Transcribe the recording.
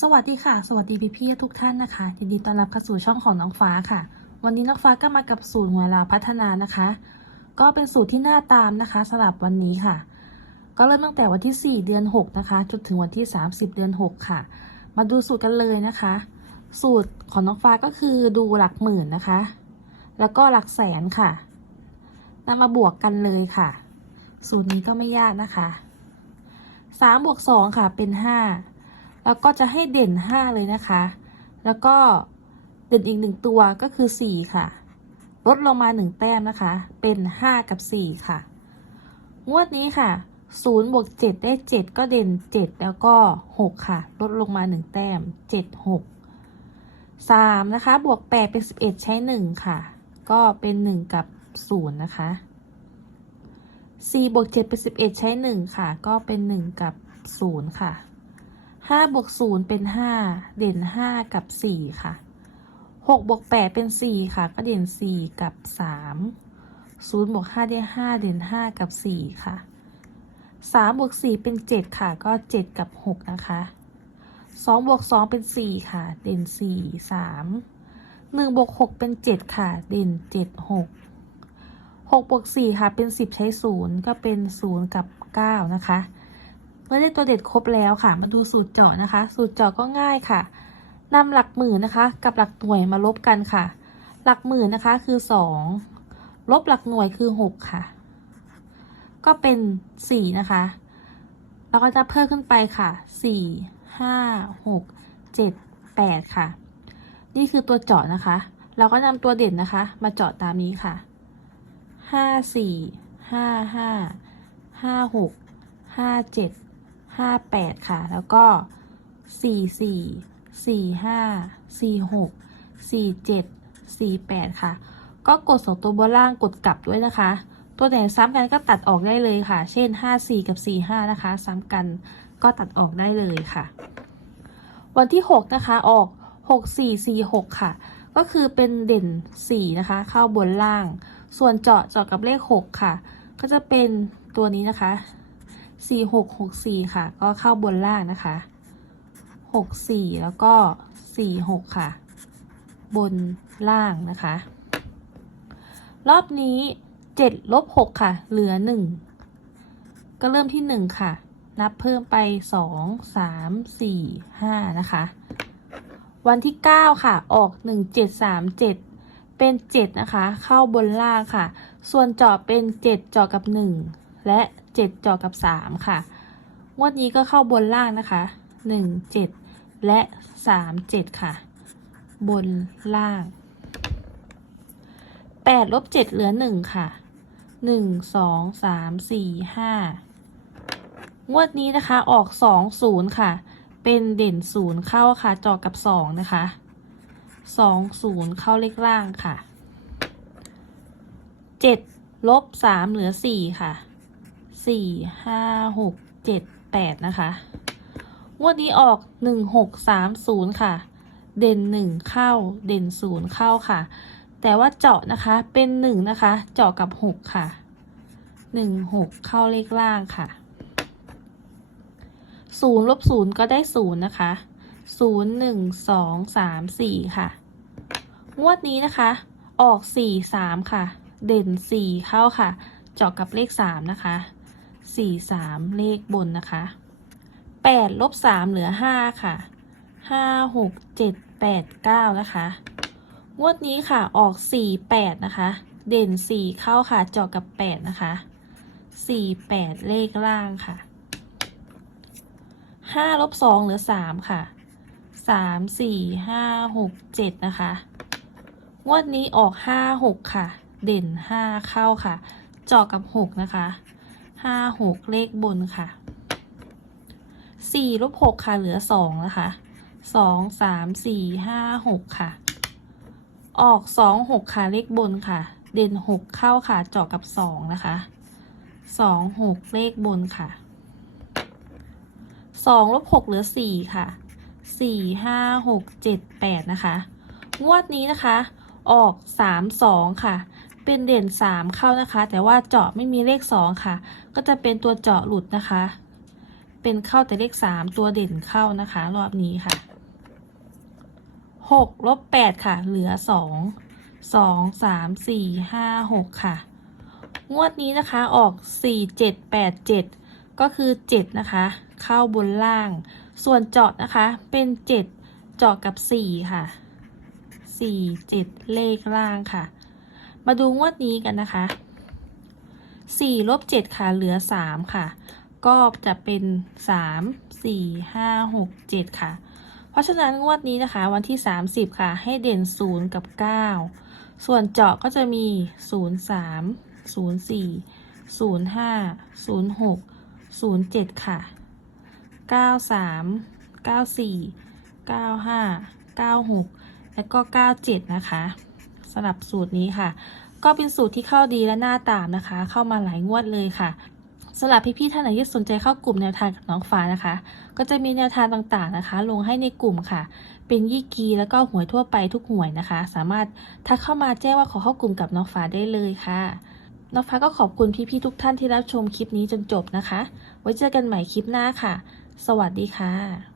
สวัสดีค่ะ สวัสดีพี่พี่ทุกท่านนะคะยินดีต้อนรับเข้าสู่ช่องของน้องฟ้าค่ะ วันนี้น้องฟ้าก็มากับสูตรหัวลาพัฒนานะคะ ก็เป็นสูตรที่น่าตามนะคะสำหรับวันนี้ค่ะ ก็เริ่มตั้งแต่วันที่ 4 เดือน 6 นะคะ จนถึงวันที่ 30 เดือน 6 ค่ะ มาดูสูตรกันเลยนะคะ สูตรของน้องฟ้าก็คือดูหลักหมื่นนะคะ แล้วก็หลักแสนค่ะนำมาบวกกันเลยค่ะ สูตรนี้ก็ไม่ยากนะคะ3บวก2ค่ะเป็น 5 แล้วก็จะให้เด่น 5 เลยนะคะ แล้วก็เด่นอีกหนึ่งตัวก็คือ 4 ค่ะ ลดลงมา 1 แต้มนะคะ เป็น 5 กับ 4 ค่ะ งวดนี้ค่ะ0บวก7ได้ 7 ก็เด่น 7 แล้วก็ 6 ค่ะ ลดลงมา 1 แต้ม 7 6 3 นะคะ บวก 8 เป็น 11 ใช้ 1 ค่ะ ก็เป็น 1 กับ 0 นะคะ 4 บวก 7 เป็น 11 ใช้ 1 ค่ะ ก็เป็น 1 กับ 0 ค่ะ ห้าบวกศูนย์เป็นห้าเด่นห้ากับสี่ค่ะหกบวกแปดเป็นสี่ค่ะ ก็เด่นสี่กับสามศูนย์บวกห้าได้ห้าเด่นห้ากับสี่ค่ะสามบวกสี่เป็นเจ็ดค่ะ ก็เจ็ดกับหกนะคะสองบวกสองเป็นสี่ค่ะ เด่นสี่สามหนึ่งบวกหกเป็นเจ็ดค่ะ เด่นเจ็ดหกหกบวกสี่ค่ะ เป็นสิบใช้ศูนย์ก็เป็นศูนย์กับเก้านะคะ เมื่อได้ตัวเด็ดครบแล้วค่ะ มาดูสูตรเจาะนะคะ สูตรเจาะก็ง่ายค่ะนำหลักหมื่นนะคะ กับหลักหน่วยมาลบกันค่ะ หลักหมื่นนะคะคือสองลบหลักหน่วยคือหกค่ะ ก็เป็นสี่นะคะ แล้วก็จะเพิ่มขึ้นไปค่ะสี่ห้าหกเจ็ดแปดค่ะ นี่คือตัวเจาะนะคะ เราก็นำตัวเด่นนะคะ มาเจาะตามนี้ค่ะห้าสี่ห้าห้าห้า หกห้าเจ็ดห้าแปดค่ะ แล้วก็สี่สี่สี่ห้าสี่หกสี่เจ็ดสี่แปดค่ะ ก็กดสองตัวบนล่างกดกลับด้วยนะคะ ตัวไหนซ้ำกันก็ตัดออกได้เลยค่ะ เช่นห้าสี่กับสี่ห้านะคะ ซ้ำกันก็ตัดออกได้เลยค่ะ วันที่หกนะคะออกหกสี่สี่หกค่ะ ก็คือเป็นเด่นสี่นะคะ เข้าบนล่าง ส่วนเจาะเจาะกับเลขหกค่ะ ก็จะเป็นตัวนี้นะคะ สี่หกหกสี่ค่ะ ก็เข้าบนล่างนะคะหกสี่แล้วก็สี่หกค่ะ บนล่างนะคะ รอบนี้เจ็ดลบหกค่ะ เหลือหนึ่งก็เริ่มที่หนึ่งค่ะ นับเพิ่มไปสองสามสี่ห้านะคะ วันที่เก้าค่ะ ออกหนึ่งเจ็ดสามเจ็ดเป็นเจ็ดนะคะ เข้าบนล่างค่ะ ส่วนเจาะเป็นเจ็ดเจาะกับหนึ่งและ เจ็ดจาะกับสามค่ะ งวดนี้ก็เข้าบนล่างนะคะหนึ่งเจ็ดและสามเจ็ดค่ะ บนล่างแปดลบเจ็ดเหลือหนึ่งค่ะหนึ่งสองสามสี่ห้างวดนี้นะคะออกสองศูนย์ค่ะ เป็นเด่นศูนย์เข้าค่ะจาะกับสองนะคะสองศูนย์เข้าเลขล่างค่ะเจ็ดลบสามเหลือสี่ค่ะ สี่ห้าหกเจ็ดแปดนะคะ งวดนี้ออกหนึ่งหกสามศูนย์ค่ะ เด่นหนึ่งเข้า เด่นศูนย์เข้าค่ะ แต่ว่าเจาะนะคะเป็นหนึ่งนะคะ เจาะกับหกค่ะหนึ่งหกเข้าเลขล่างค่ะศูนย์ลบศูนย์ก็ได้ศูนย์นะคะศูนย์หนึ่งสองสามสี่ค่ะ งวดนี้นะคะ ออกสี่สามค่ะ เด่นสี่เข้าค่ะ เจาะกับเลขสามนะคะ สี่สามเลขบนนะคะแปดลบสามเหลือห้าค่ะห้าหกเจ็ดแปดเก้านะคะงวดนี้ค่ะออกสี่แปดนะคะ เด่นสี่เข้าค่ะเจาะกับแปดนะคะสี่แปดเลขล่างค่ะห้าลบสองเหลือสามค่ะสามสี่ห้าหกเจ็ดนะคะงวดนี้ออกห้าหกค่ะ เด่นห้าเข้าค่ะ เจาะกับหกนะคะ ห้าหกเลขบนค่ะสี่ลบหกค่ะเหลือสองนะคะสองสามสี่ห้าหกค่ะ ออกสองหกค่ะเลขบนค่ะ เด่นหกเข้าค่ะเจาะกับสองนะคะสองหกเลขบนค่ะสองลบหกเหลือสี่ค่ะสี่ห้าหกเจ็ดแปดนะคะ งวดนี้นะคะ ออกสามสองค่ะ เป็นเด่นสามเข้านะคะ แต่ว่าเจาะไม่มีเลขสองค่ะ ก็จะเป็นตัวเจาะหลุดนะคะ เป็นเข้าแต่เลขสามตัวเด่นเข้านะคะ รอบนี้ค่ะหกลบแปดค่ะ เหลือสองสองสามสี่ห้าหกค่ะ งวดนี้นะคะออกสี่เจ็ดแปดเจ็ดก็คือเจ็ดนะคะ เข้าบนล่าง ส่วนเจาะนะคะเป็นเจ็ดเจาะกับสี่ค่ะสี่เจ็ดเลขล่างค่ะ มาดูงวดนี้กันนะคะสี่ลบเจ็ดค่ะเหลือสามค่ะ ก็จะเป็นสามสี่ห้าหกเจ็ดค่ะ เพราะฉะนั้นงวดนี้นะคะ วันที่ 30 ค่ะ ให้เด่น 0 กับ 9 ส่วนเจาะก็จะมี 0 3 0 4 0 5 0 6 0 7 ค่ะ 9 3 9 4 9 5 9 6 แล้วก็ 97 นะคะ สำหรับสูตรนี้ค่ะ ก็เป็นสูตรที่เข้าดีและหน้าตามนะคะ เข้ามาหลายงวดเลยค่ะสำหรับพี่ๆท่านไหนที่สนใจเข้ากลุ่มแนวทางกับน้องฟ้านะคะ ก็จะมีแนวทางต่างๆนะคะ ลงให้ในกลุ่มค่ะ เป็นยี่กีแล้วก็หวยทั่วไปทุกหวยนะคะ สามารถทักเข้ามาแจ้งว่าขอเข้ากลุ่มกับน้องฟ้าได้เลยค่ะ น้องฟ้าก็ขอบคุณพี่ๆทุกท่านที่รับชมคลิปนี้จนจบนะคะ ไว้เจอกันใหม่คลิปหน้าค่ะ สวัสดีค่ะ